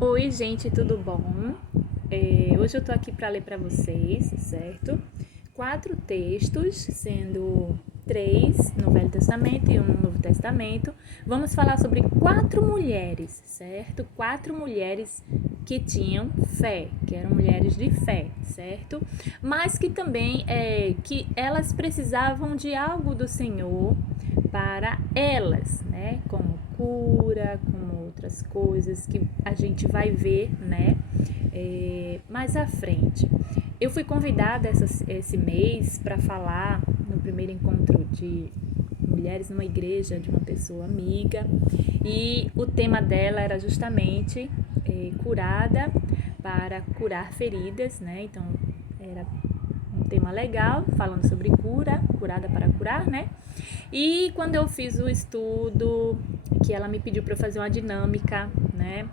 Oi, gente, tudo bom? Hoje eu tô aqui para ler para vocês, certo? 4 textos, sendo 3 no Velho Testamento e um no Novo Testamento. Vamos falar sobre 4 mulheres, certo? 4 mulheres que tinham fé, que eram mulheres de fé, certo? Mas que também que elas precisavam de algo do Senhor para elas, né? Como cura, como outras coisas que a gente vai ver, né? Mais à frente. Eu fui convidada esse mês para falar no primeiro encontro de mulheres numa igreja de uma pessoa amiga, e o tema dela era justamente curada para curar feridas, né? Então era um tema legal, falando sobre cura, curada para curar, né? E quando eu fiz o estudo, que ela me pediu para eu fazer uma dinâmica, né?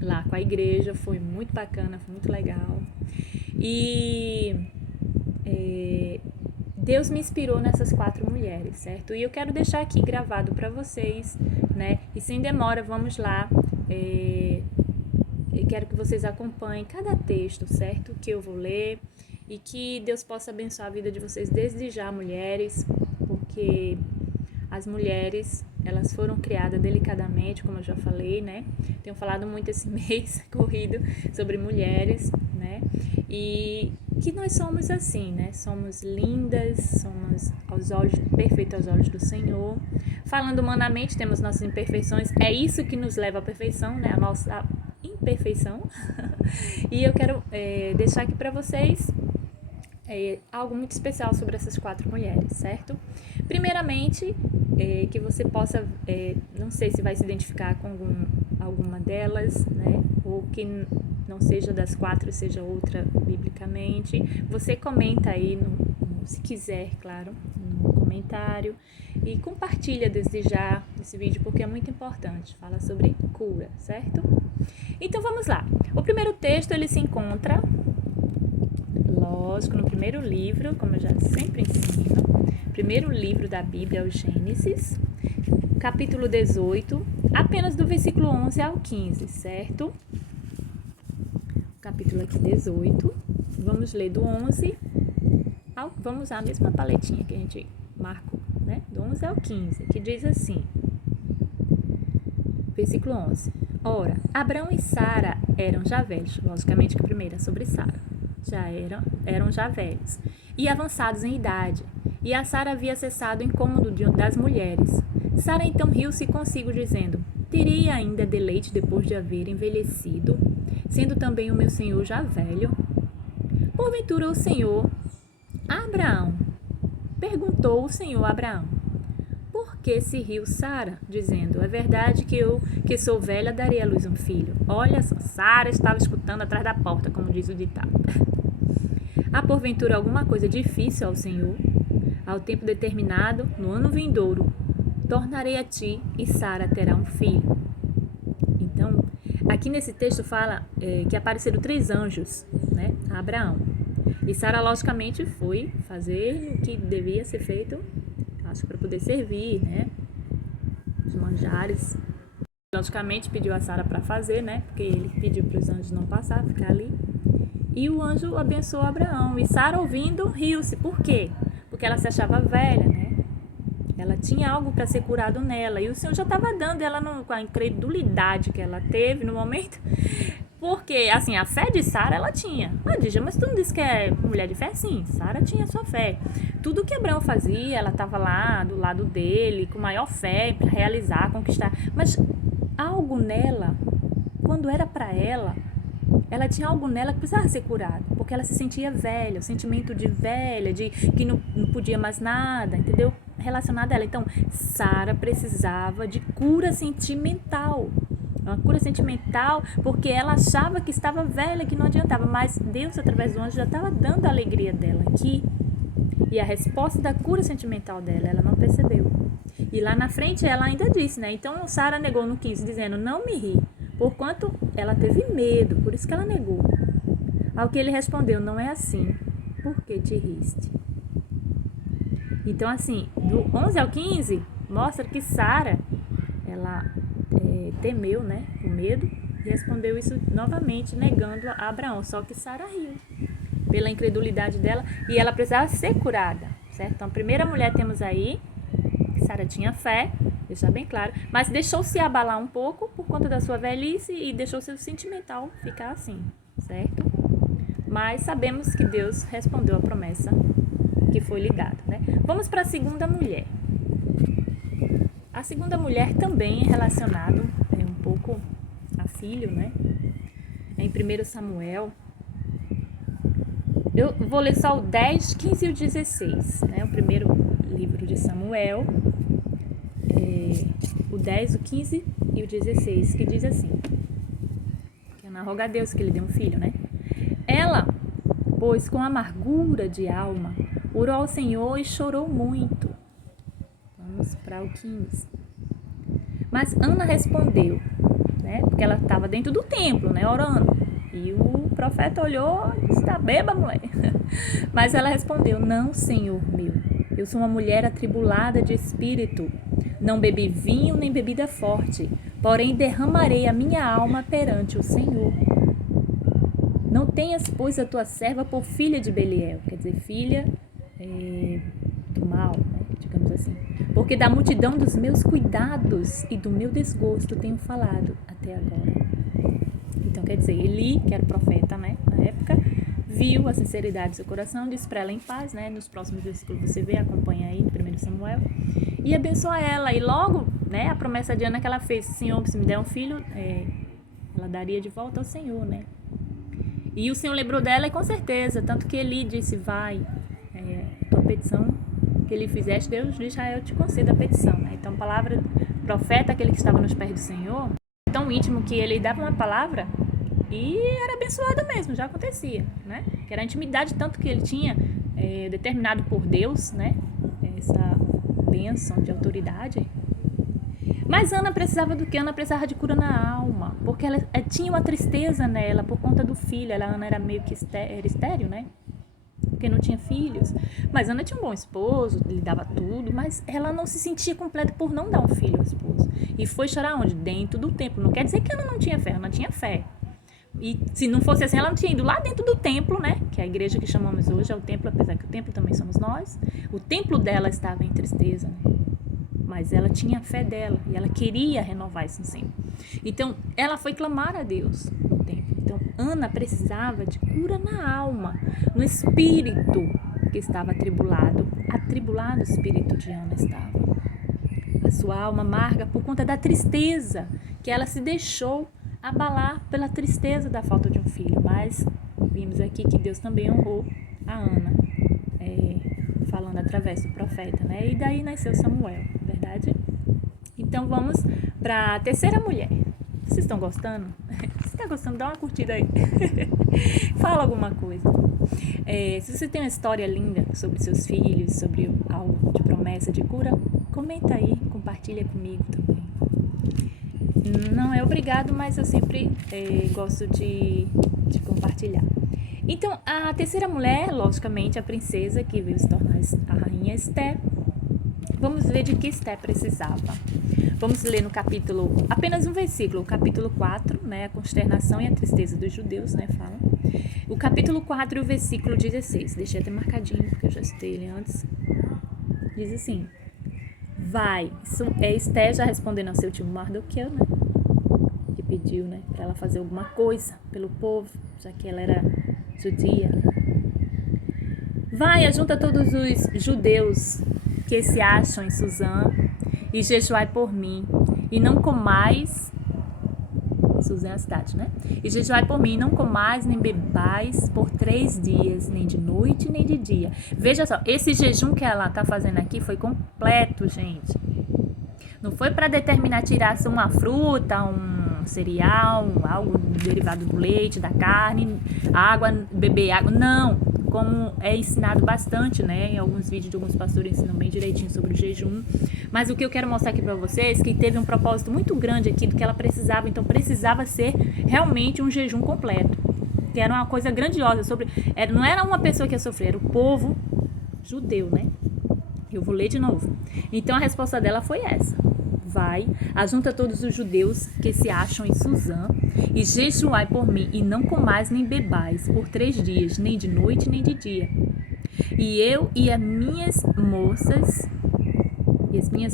Lá com a igreja, foi muito bacana, foi muito legal. E Deus me inspirou nessas 4 mulheres, certo? E eu quero deixar aqui gravado para vocês, né? E sem demora, vamos lá. Eu quero que vocês acompanhem cada texto, certo? Que eu vou ler, e que Deus possa abençoar a vida de vocês desde já, mulheres, porque as mulheres, elas foram criadas delicadamente, como eu já falei, né? Tenho falado muito esse mês corrido sobre mulheres, né? E que nós somos assim, né? Somos lindas, somos perfeitas aos olhos do Senhor. Falando humanamente, temos nossas imperfeições. É isso que nos leva à perfeição, né? A nossa imperfeição. E eu quero deixar aqui para vocês algo muito especial sobre essas 4 mulheres, certo? Primeiramente, que você possa, não sei se vai se identificar com alguma delas, né? Ou que não seja das 4, seja outra biblicamente. Você comenta aí, se quiser, claro, no comentário. E compartilha desde já esse vídeo, porque é muito importante. Fala sobre cura, certo? Então vamos lá. O primeiro texto, ele se encontra, lógico, no primeiro livro, como eu já sempre ensino, primeiro livro da Bíblia é o Gênesis, capítulo 18, apenas do versículo 11 ao 15, certo? Capítulo aqui 18, vamos ler do 11 ao, vamos usar a mesma paletinha que a gente marcou, né? Do 11 ao 15, que diz assim, versículo 11. Ora, Abraão e Sara eram já velhos, logicamente que a primeira é sobre Sara, eram já velhos e avançados em idade, e a Sara havia cessado o incômodo das mulheres. Sara então riu-se consigo, dizendo: terei ainda deleite depois de haver envelhecido, sendo também o meu senhor já velho? Porventura o Senhor a Abraão, perguntou o Senhor a Abraão: por que se riu Sara, dizendo: é verdade que eu, que sou velha, darei à luz um filho? Olha só, Sara estava escutando atrás da porta, como diz o ditado. Há porventura alguma coisa difícil ao Senhor? Ao tempo determinado, no ano vindouro, tornarei a ti, e Sara terá um filho. Então, aqui nesse texto fala que apareceram 3 anjos, né, a Abraão. E Sara, logicamente, foi fazer o que devia ser feito, acho, para poder servir, né, os manjares. Logicamente, pediu a Sara para fazer, né, porque ele pediu para os anjos não passar, ficar ali. E o anjo abençoou Abraão. E Sara, ouvindo, riu-se. Por quê? Porque ela se achava velha, né? Ela tinha algo para ser curado nela. E o Senhor já estava dando ela com a incredulidade que ela teve no momento. Porque, assim, a fé de Sara ela tinha. Dígia, mas tu não disse que é mulher de fé? Sim, Sara tinha sua fé. Tudo que Abraão fazia, ela estava lá do lado dele, com maior fé para realizar, conquistar. Mas algo nela, quando era para ela tinha algo nela que precisava ser curado, porque ela se sentia velha, o sentimento de velha, de que não podia mais nada, entendeu? Relacionado a ela. Então, Sara precisava de cura sentimental. Uma cura sentimental, porque ela achava que estava velha, que não adiantava, mas Deus, através do anjo, já estava dando a alegria dela aqui. E a resposta da cura sentimental dela, ela não percebeu. E lá na frente ela ainda disse, né? Então Sara negou no 15, dizendo: não me ri, porquanto ela teve medo, por isso que ela negou. Ao que ele respondeu: não é assim, por que te riste? Então, assim, do 11 ao 15, mostra que Sara, ela temeu, né, com medo, E respondeu isso novamente, negando a Abraão. Só que Sara riu pela incredulidade dela e ela precisava ser curada, certo? Então, a primeira mulher temos aí, que Sara tinha fé, deixar bem claro, mas deixou-se abalar um pouco por conta da sua velhice e deixou seu sentimental ficar assim, certo? Mas sabemos que Deus respondeu a promessa que foi lhe dada, né? Vamos para a segunda mulher. A segunda mulher também é relacionado um pouco a filho, né? É em 1 Samuel. Eu vou ler só o 10, 15 e o 16, né? O primeiro livro de Samuel, o 10, o 15 e o 16, que diz assim, que Ana roga a Deus que lhe dê um filho, né? Ela, pois com amargura de alma, orou ao Senhor e chorou muito. Vamos para o 15. Mas Ana respondeu, né? Porque ela estava dentro do templo, né? Orando. E o profeta olhou e disse, tá beba, mulher. Mas ela respondeu, não, Senhor meu, eu sou uma mulher atribulada de espírito. Não bebi vinho nem bebida forte, porém derramarei a minha alma perante o Senhor. Não tenhas, pois, a tua serva por filha de Beliel, quer dizer, filha do mal, né? Digamos assim. Porque da multidão dos meus cuidados e do meu desgosto tenho falado até agora. Então, quer dizer, Eli, que era o profeta, né, na época, viu a sinceridade do seu coração, disse para ela em paz, né, nos próximos versículos você vê, acompanha aí, no 1 Samuel, e abençoa ela. E logo, né, a promessa de Ana que ela fez, Senhor, se me der um filho, ela daria de volta ao Senhor, né. E o Senhor lembrou dela e com certeza, tanto que Eli disse, vai, tua petição que ele fizeste, Deus de Israel te conceda a petição, né. Então, a palavra profeta, aquele que estava nos pés do Senhor, tão íntimo que ele dava uma palavra e era abençoado mesmo, já acontecia, né? Que era a intimidade tanto que ele tinha determinado por Deus, né? Essa bênção de autoridade. Mas Ana precisava do quê? Ana precisava de cura na alma, porque ela tinha uma tristeza nela por conta do filho. Ana era meio que era estéril, né? Porque não tinha filhos. Mas Ana tinha um bom esposo, lhe dava tudo, mas ela não se sentia completa por não dar um filho ao esposo. E foi chorar onde? Dentro do templo. Não quer dizer que ela não tinha fé, ela tinha fé. E se não fosse assim, ela não tinha ido lá dentro do templo, né? Que é a igreja que chamamos hoje é o templo, apesar que o templo também somos nós. O templo dela estava em tristeza, né? Mas ela tinha a fé dela e ela queria renovar isso sempre. Então, ela foi clamar a Deus no templo. Então, Ana precisava de cura na alma, no espírito que estava atribulado. Atribulado o espírito de Ana estava. A sua alma amarga por conta da tristeza, que ela se deixou abalar pela tristeza da falta de um filho. Mas vimos aqui que Deus também honrou a Ana, falando através do profeta, né? E daí nasceu Samuel, verdade? Então vamos para a terceira mulher. Vocês estão gostando? Se está gostando, dá uma curtida aí. Fala alguma coisa. Se você tem uma história linda sobre seus filhos, sobre algo de promessa, de cura, comenta aí, compartilha comigo também. Não é obrigado, mas eu sempre gosto de compartilhar. Então, a terceira mulher, logicamente, a princesa que veio se tornar a rainha Esté. Vamos ver de que Esté precisava. Vamos ler no capítulo, apenas um versículo, o capítulo 4, né, a consternação e a tristeza dos judeus, né, fala. O capítulo 4 e o versículo 16, deixei até marcadinho, porque eu já citei ele antes. Diz assim, vai, Esté já respondendo ao seu tio Mardoqueu, né, que pediu, né, para ela fazer alguma coisa pelo povo, já que ela era judia. Vai, ajunta todos os judeus que se acham em Suzã e jejuai por mim, e não comais, Suzã é a cidade, né? E jejuai por mim, não comais nem bebais por 3 dias, nem de noite nem de dia. Veja só, esse jejum que ela está fazendo aqui foi completo, gente. Não foi para determinar tirar uma fruta, um cereal, algo derivado do leite, da carne, água, beber água, não. Como é ensinado bastante, né? Em alguns vídeos de alguns pastores ensinam bem direitinho sobre o jejum. Mas o que eu quero mostrar aqui para vocês é que teve um propósito muito grande aqui do que ela precisava. Então, precisava ser realmente um jejum completo. Que era uma coisa grandiosa. Não era uma pessoa que ia sofrer, era o povo judeu, né? Eu vou ler de novo. Então, a resposta dela foi essa. vai, ajunta todos os judeus que se acham em Suzã, e jejuai por mim, e não comais nem bebais por 3 dias, nem de noite nem de dia. E eu e as minhas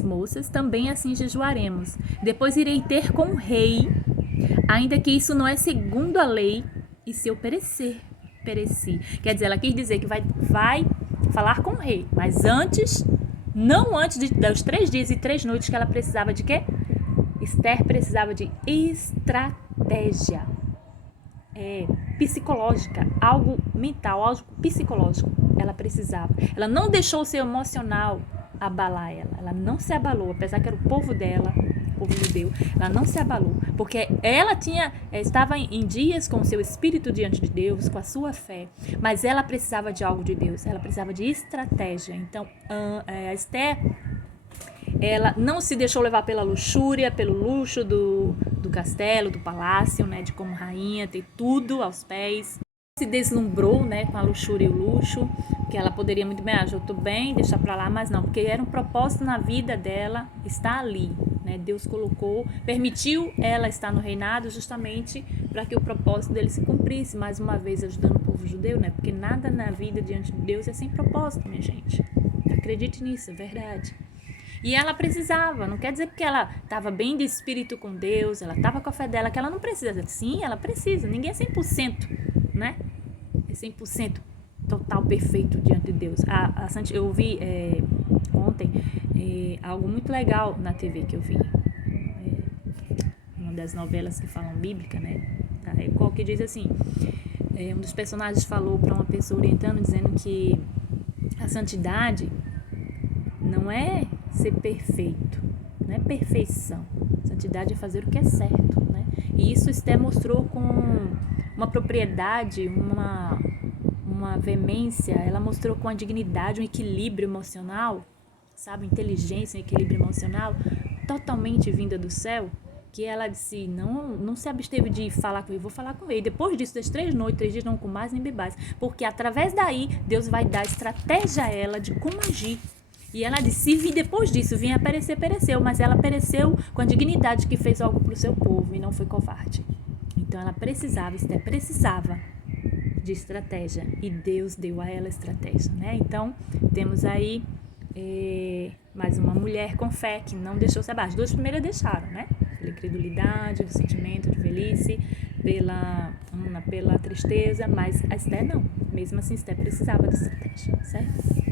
moças também assim jejuaremos. Depois irei ter com o rei, ainda que isso não é segundo a lei, e se eu pereci. Quer dizer, ela quis dizer que vai falar com o rei, mas não antes dos 3 dias e 3 noites que ela precisava de quê? Esther precisava de estratégia psicológica, algo mental, algo psicológico. Ela precisava. Ela não deixou o seu emocional abalar ela. Ela não se abalou, apesar que era o povo dela, o povo judeu. Ela não se abalou, porque ela estava em dias com o seu espírito diante de Deus, com a sua fé, mas ela precisava de algo de Deus. Ela precisava de estratégia. Então, a Esther, ela não se deixou levar pela luxúria, pelo luxo do castelo, do palácio, né, de como rainha, ter tudo aos pés. Se deslumbrou, né, com a luxúria e o luxo, que ela poderia muito bem, eu tô bem, deixar pra lá, mas não, porque era um propósito na vida dela estar ali, né? Deus permitiu ela estar no reinado justamente para que o propósito dele se cumprisse, mais uma vez ajudando o povo judeu, né? Porque nada na vida diante de Deus é sem propósito, minha gente. Acredite nisso, é verdade. E ela precisava, não quer dizer que ela estava bem de espírito com Deus, ela estava com a fé dela, que ela não precisa. Sim, ela precisa, ninguém é 100%, né? É 100% total, perfeito diante de Deus. Eu vi ontem algo muito legal na TV que eu vi. Uma das novelas que falam bíblica, né? Da Record, que diz assim, um dos personagens falou para uma pessoa orientando, dizendo que a santidade não é ser perfeito, não é perfeição. Santidade é fazer o que é certo, né? E isso Esther mostrou com uma propriedade, uma veemência. Ela mostrou com a dignidade, um equilíbrio emocional, sabe? Inteligência, um equilíbrio emocional totalmente vinda do céu, que ela disse, não se absteve de falar com ele, vou falar com ele. Depois disso, das 3 noites, 3 dias, não com mais nem bebais, porque através daí, Deus vai dar estratégia a ela de como agir. E ela disse, se depois disso vinha perecer, pereceu, mas ela pereceu com a dignidade que fez algo para o seu povo e não foi covarde. Então ela Esther precisava de estratégia e Deus deu a ela estratégia, né? Então temos aí mais uma mulher com fé que não deixou se abaixo. 2 primeiras deixaram, né? Pela incredulidade, do sentimento de velhice, pela tristeza, mas a Esther não. Mesmo assim, Esther precisava de estratégia, certo?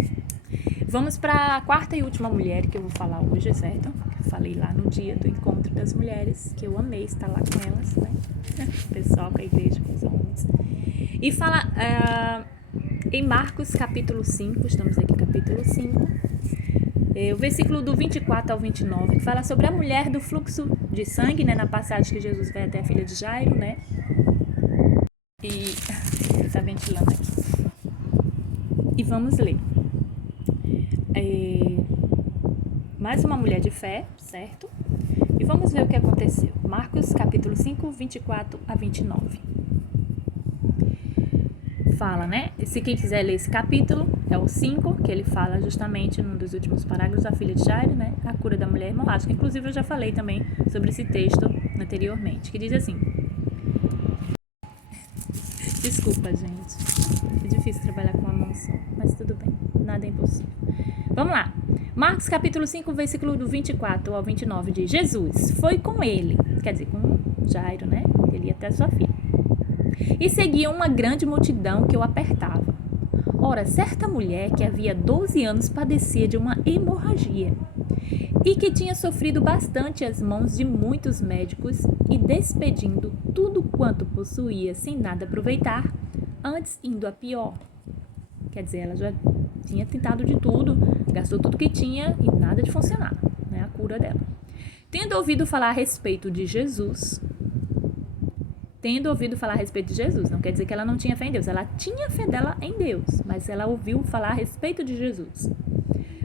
Vamos para a 4ª e última mulher que eu vou falar hoje, certo? Eu falei lá no dia do encontro das mulheres, que eu amei estar lá com elas, né? O pessoal, com a igreja, com os homens. E fala em Marcos capítulo 5, estamos aqui capítulo 5, o versículo do 24 ao 29, que fala sobre a mulher do fluxo de sangue, né? Na passagem que Jesus vai até a filha de Jairo, né? E tá ventilando aqui. E vamos ler. Mais uma mulher de fé, certo? E vamos ver o que aconteceu. Marcos capítulo 5, 24 a 29. Fala, né? Se quem quiser ler esse capítulo, é o 5, que ele fala justamente num dos últimos parágrafos da filha de Jairo, né? A cura da mulher hemorrágica. Inclusive eu já falei também sobre esse texto anteriormente, que diz assim. Desculpa, gente. É difícil trabalhar com a mão só, mas tudo bem. Nada é impossível. Vamos lá. Marcos capítulo 5, versículo do 24 ao 29 diz: Jesus foi com ele, quer dizer, com Jairo, né? Ele ia até sua filha. E seguia uma grande multidão que o apertava. Ora, certa mulher que havia 12 anos padecia de uma hemorragia e que tinha sofrido bastante às mãos de muitos médicos e despedindo tudo quanto possuía sem nada aproveitar, antes indo a pior. Quer dizer, ela já tinha tentado de tudo, gastou tudo que tinha e nada de funcionar, né? A cura dela. Tendo ouvido falar a respeito de Jesus, não quer dizer que ela não tinha fé em Deus, ela tinha fé dela em Deus, mas ela ouviu falar a respeito de Jesus.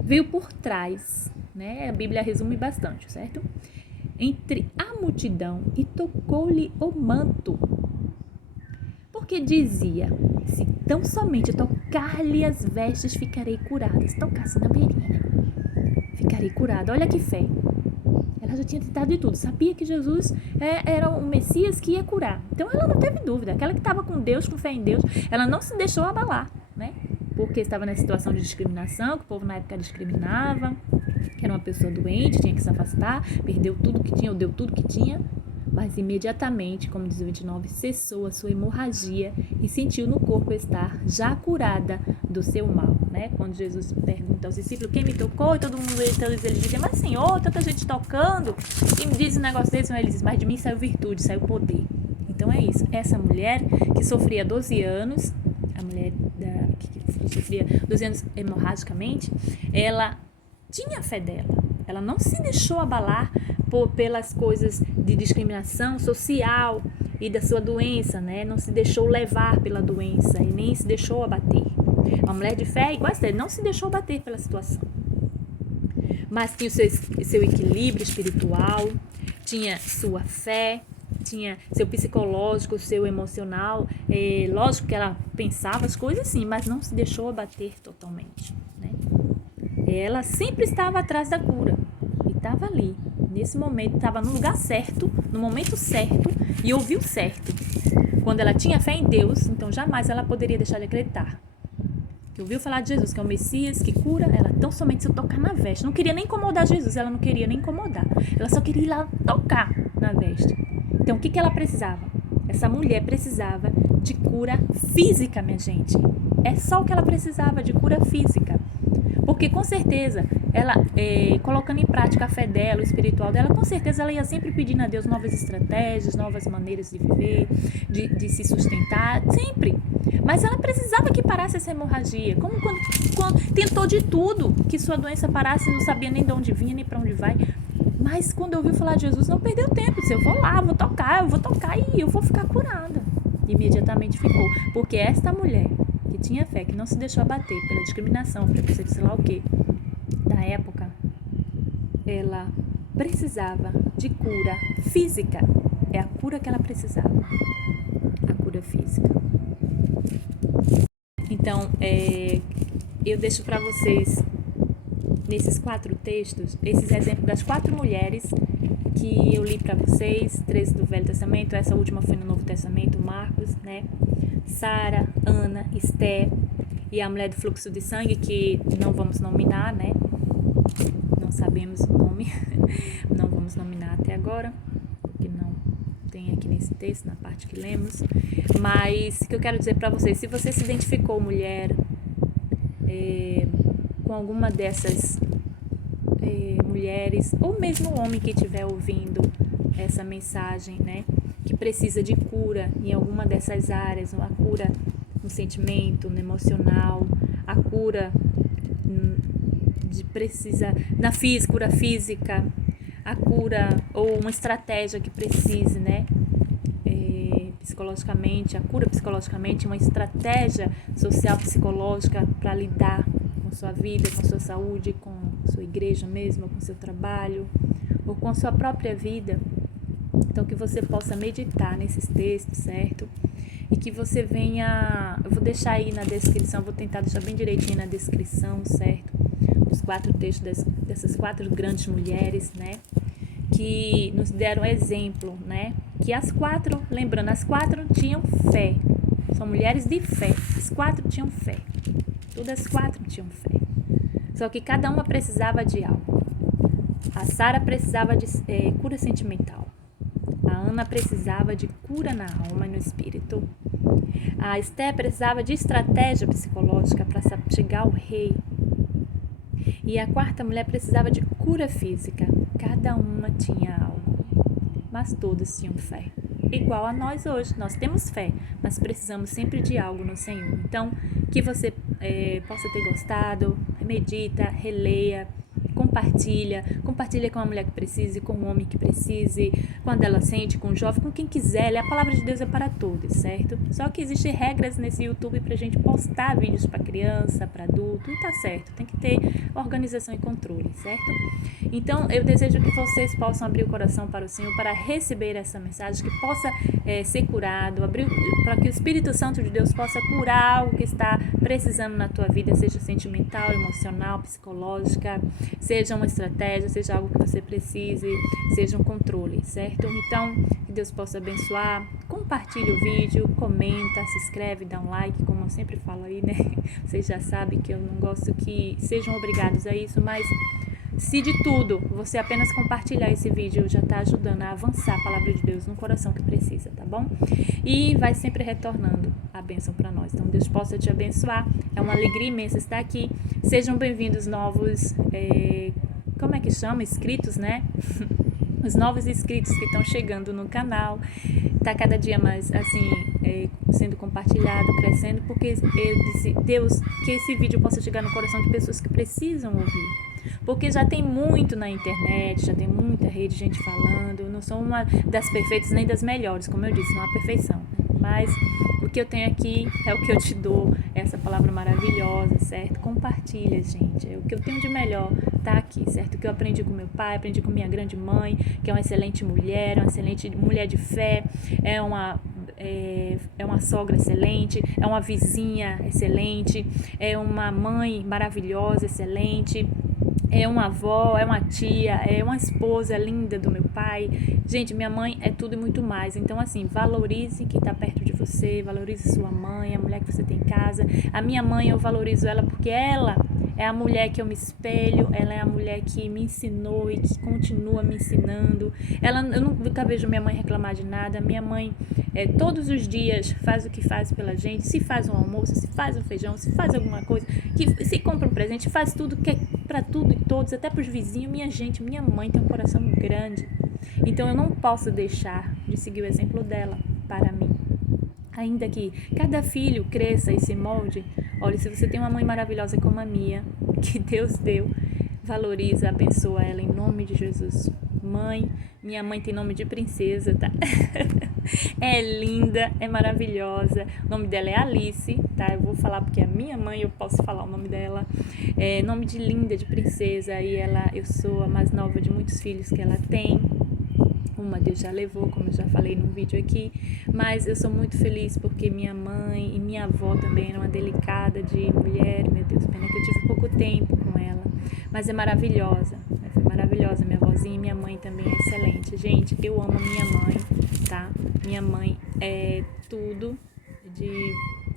Veio por trás, né? A Bíblia resume bastante, certo? Entre a multidão e tocou-lhe o manto, porque dizia, se tão somente tocar-lhe as vestes ficarei curada. Se tocasse na beirinha, né? Ficarei curada. Olha que fé. Ela já tinha tentado de tudo, sabia que Jesus era o Messias que ia curar. Então ela não teve dúvida, aquela que estava com Deus, com fé em Deus, ela não se deixou abalar, né? Porque estava nessa situação de discriminação, que o povo na época discriminava, que era uma pessoa doente, tinha que se afastar, perdeu tudo que tinha, ou deu tudo que tinha, mas imediatamente, como diz o 29, cessou a sua hemorragia e sentiu no corpo estar já curada do seu mal, né? Quando Jesus pergunta aos discípulos quem me tocou, e todo mundo, todos eles dizem, mas Senhor, tanta gente tocando, e me diz um negócio desse, mas ele diz, mas de mim saiu virtude, saiu poder. Então é isso, essa mulher que sofria 12 anos, a mulher que sofria 12 anos hemorragicamente, ela tinha a fé dela, ela não se deixou abalar pelas coisas de discriminação social e da sua doença, né? Não se deixou levar pela doença e nem se deixou abater. Uma mulher de fé, igual a Esther, não se deixou abater pela situação, mas tinha o seu equilíbrio espiritual, tinha sua fé, tinha seu psicológico, seu emocional. Lógico que ela pensava as coisas sim, mas não se deixou abater totalmente, né? Ela sempre estava atrás da cura e estava ali, nesse momento, estava no lugar certo, no momento certo e ouviu certo. Quando ela tinha fé em Deus, então jamais ela poderia deixar de acreditar. Que ouviu falar de Jesus, que é o Messias, que cura, ela tão somente se tocar na veste. Não queria nem incomodar Jesus, ela não queria nem incomodar. Ela só queria ir lá tocar na veste. Então, o que ela precisava? Essa mulher precisava de cura física, minha gente. É só o que ela precisava, de cura física. Porque, com certeza, ela, colocando em prática a fé dela, o espiritual dela, com certeza ela ia sempre pedindo a Deus novas estratégias, novas maneiras de viver, de se sustentar, sempre. Mas ela precisava que parasse essa hemorragia. Como quando tentou de tudo que sua doença parasse, não sabia nem de onde vinha, nem para onde vai. Mas quando ouviu falar de Jesus, não perdeu tempo. Disse, eu vou lá, eu vou tocar e eu vou ficar curada. Imediatamente ficou. Porque esta mulher que tinha fé, que não se deixou abater pela discriminação, preconceito, sei lá o que, da época, ela precisava de cura física. É a cura que ela precisava. A cura física. Então, eu deixo para vocês, nesses 4 textos, esses exemplos das 4 mulheres que eu li para vocês, 3 do Velho Testamento, essa última foi no Novo Testamento, Marcos, né? Sara, Ana, Esther e a mulher do fluxo de sangue, que não vamos nominar, né? Não sabemos o nome, não vamos nominar até agora, porque não tem aqui nesse texto, na parte que lemos. Mas o que eu quero dizer para vocês, se você se identificou mulher com alguma dessas mulheres, ou mesmo o homem que estiver ouvindo essa mensagem, né, que precisa de cura em alguma dessas áreas, a cura no sentimento, no emocional, a cura na cura física, a cura ou uma estratégia que precise, né, psicologicamente, a cura psicologicamente, uma estratégia social psicológica para lidar com sua vida, com sua saúde, com sua igreja mesmo, com seu trabalho, ou com sua própria vida. Então, que você possa meditar nesses textos, certo? E que você venha... Eu vou deixar aí na descrição, vou tentar deixar bem direitinho na descrição, certo? Os 4 textos dessas 4 grandes mulheres, né? Que nos deram exemplo, né? Que as 4, lembrando, as 4 tinham fé. São mulheres de fé. As 4 tinham fé. Todas as 4 tinham fé. Só que cada uma precisava de algo. A Sara precisava de cura sentimental. A Ana precisava de cura na alma e no espírito. A Esther precisava de estratégia psicológica para chegar ao rei. E a 4ª mulher precisava de cura física. Cada uma tinha algo, mas todas tinham fé. Igual a nós hoje, nós temos fé, mas precisamos sempre de algo no Senhor. Então, que você possa ter gostado, medita, releia, compartilha com a mulher que precise, com o homem que precise, com a adolescente, com o jovem, com quem quiser. A palavra de Deus é para todos, certo? Só que existem regras nesse YouTube pra gente postar vídeos para criança, para adulto, e tá certo, tem que ter organização e controle, certo? Então, eu desejo que vocês possam abrir o coração para o Senhor, para receber essa mensagem, que possa ser curado, para que o Espírito Santo de Deus possa curar algo que está precisando na tua vida, seja sentimental, emocional, psicológica, seja seja uma estratégia, seja algo que você precise, seja um controle, certo? Então, que Deus possa abençoar. Compartilhe o vídeo, comenta, se inscreve, dá um like, como eu sempre falo aí, né? Vocês já sabem que eu não gosto que sejam obrigados a isso, mas se de tudo você apenas compartilhar esse vídeo, já está ajudando a avançar a palavra de Deus no coração que precisa, tá bom? E vai sempre retornando a bênção para nós. Então, Deus possa te abençoar. É uma alegria imensa estar aqui. Sejam bem-vindos novos, como é que chama? Inscritos, né? Os novos inscritos que estão chegando no canal. Está cada dia mais, assim, sendo compartilhado, crescendo, porque eu disse, Deus, que esse vídeo possa chegar no coração de pessoas que precisam ouvir. Porque já tem muito na internet, já tem muita rede de gente falando. Eu não sou uma das perfeitas nem das melhores, como eu disse, não há perfeição. Mas o que eu tenho aqui é o que eu te dou, essa palavra maravilhosa, certo? Compartilha, gente. O que eu tenho de melhor tá aqui, certo? O que eu aprendi com meu pai, aprendi com minha grande mãe, que é uma excelente mulher, uma excelente mulher de fé, é uma sogra excelente, é uma vizinha excelente, é uma mãe maravilhosa, excelente, é uma avó, é uma tia, é uma esposa linda do meu pai. Gente, minha mãe é tudo e muito mais. Então, assim, valorize quem está perto de você, valorize sua mãe, a mulher que você tem em casa. A minha mãe, eu valorizo ela porque ela é a mulher que eu me espelho, ela é a mulher que me ensinou e que continua me ensinando. Eu nunca vejo minha mãe reclamar de nada. Minha mãe, todos os dias, faz o que faz pela gente. Se faz um almoço, se faz um feijão, se faz alguma coisa, se compra um presente, faz tudo, que é para tudo e todos, até para os vizinhos. Minha mãe tem um coração grande. Então eu não posso deixar de seguir o exemplo dela para mim. Ainda que cada filho cresça e se molde, olha, se você tem uma mãe maravilhosa como a minha, que Deus deu, valoriza, abençoa ela em nome de Jesus. Mãe, minha mãe tem nome de princesa, tá? É linda, é maravilhosa. O nome dela é Alice, tá? Eu vou falar porque a minha mãe, eu posso falar o nome dela. É nome de linda, de princesa. E eu sou a mais nova de muitos filhos que ela tem. Uma Deus já levou, como eu já falei num vídeo aqui, mas eu sou muito feliz porque minha mãe e minha avó também era uma delicada de mulher, meu Deus, pena que eu tive pouco tempo com ela, mas é maravilhosa, foi maravilhosa, minha avózinha e minha mãe também é excelente. Gente, eu amo minha mãe, tá? Minha mãe é tudo de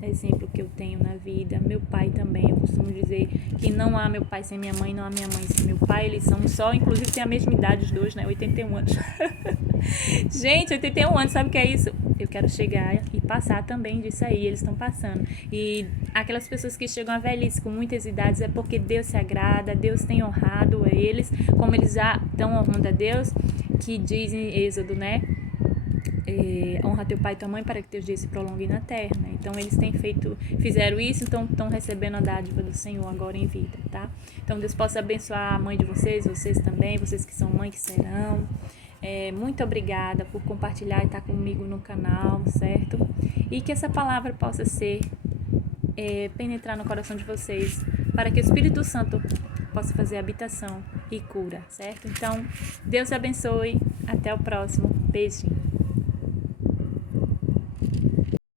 exemplo que eu tenho na vida. Meu pai também, eu costumo dizer que não há meu pai sem minha mãe, não há minha mãe sem meu pai, eles são só, inclusive tem a mesma idade os dois, né, 81 anos. Gente, 81 anos, sabe o que é isso? Eu quero chegar e passar também disso aí, eles estão passando. E aquelas pessoas que chegam à velhice com muitas idades é porque Deus se agrada, Deus tem honrado eles, como eles já estão honrando a Deus, que diz em Êxodo, honra teu pai e tua mãe para que teus dias se prolonguem na terra, né? Então eles fizeram isso, então estão recebendo a dádiva do Senhor agora em vida, tá? Então Deus possa abençoar a mãe de vocês também, vocês que são mãe, que serão. Muito obrigada por compartilhar e estar comigo no canal, certo? E que essa palavra possa penetrar no coração de vocês, para que o Espírito Santo possa fazer habitação e cura, certo? Então, Deus abençoe, até o próximo, beijinho.